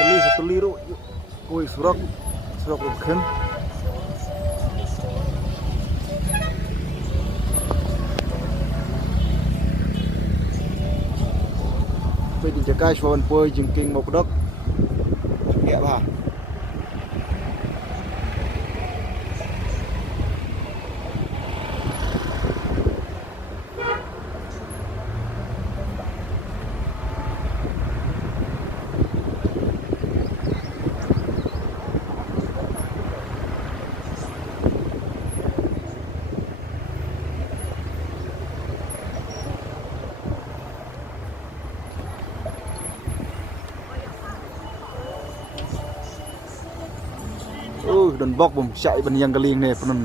satu liru. Woi surak bukan. Bây giờ cái phone poi jengking một đất. Đẹp à. Dan bok bom syai ban yang galing ne penun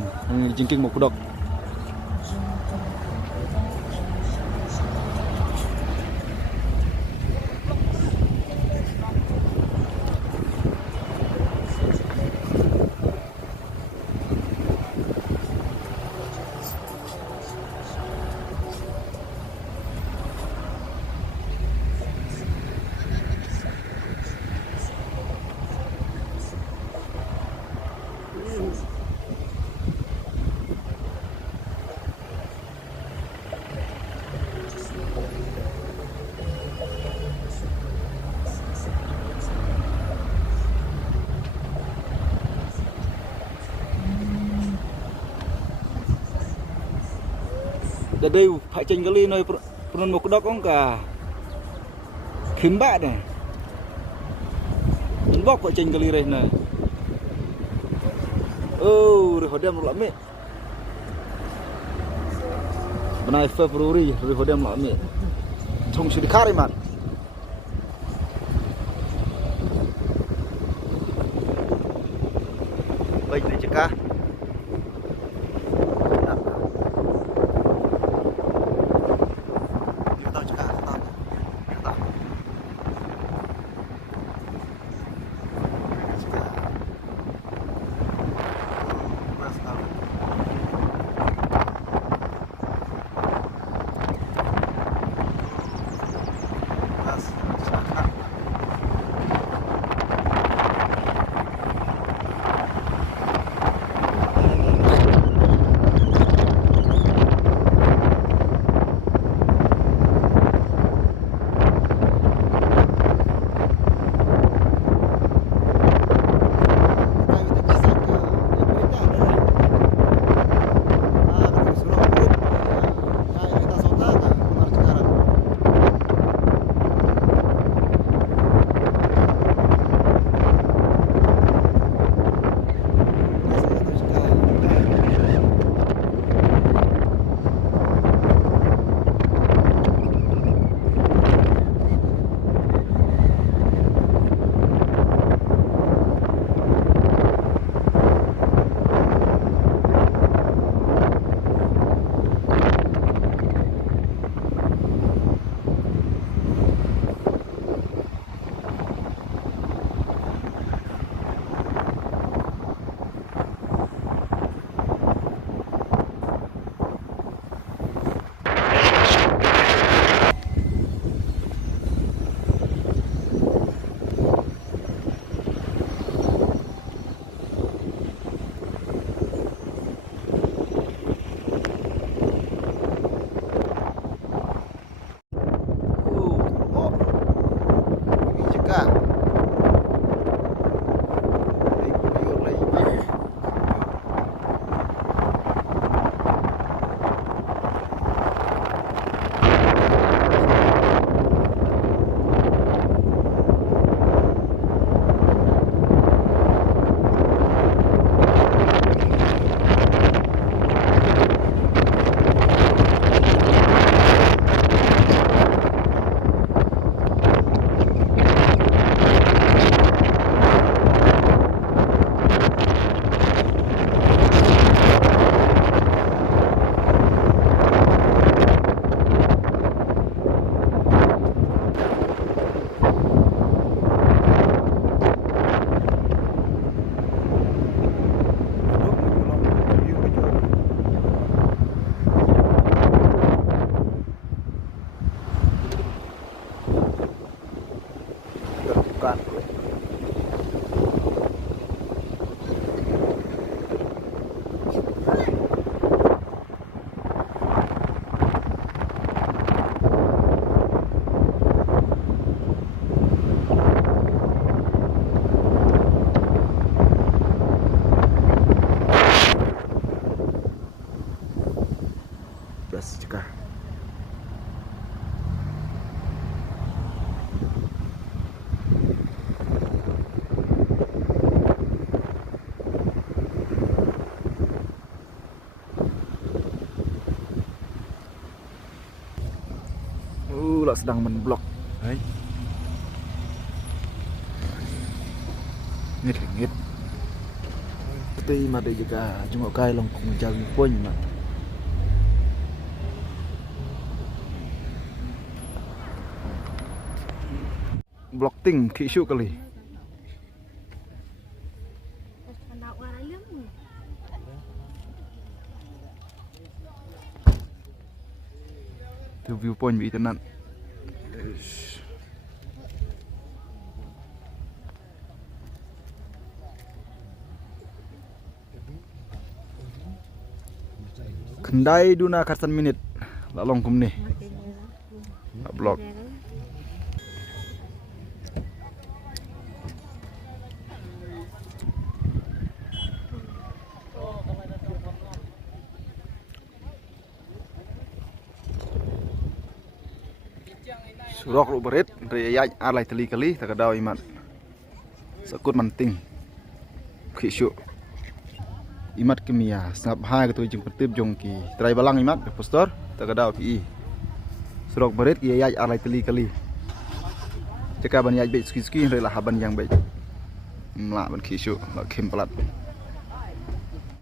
jingking mo kudok đây phải chênh cái ly nơi phần một đó có cả khím bạ này đến bóc phải chênh cái ly đây này rồi họ đem lắm mẹ bữa nay February rồi họ đem lắm mẹ không xử lý khác đấy mà bây giờ chỉ cá Lah sedang menblok. Hai. Ngit. Tapi made juga cuma kai long kong jawi pun mat. Blok ting kisu kali. Tu viewpoint bị tenan. Kendai duna karsan minit lalong kum ni. Blok. Surok lu berit, reyaj alai teli kali tak ada imat. Sekut manting. Kisyu. Imat kimia, snap hai ketu jeng petip jong ki. Trai balang imat poster tak ada ki. Surok berit reyaj alai teli kali. Jika ban yaj baik ski-ski rela haban yang baik. Mlak ban kisyu, lak kim pelat.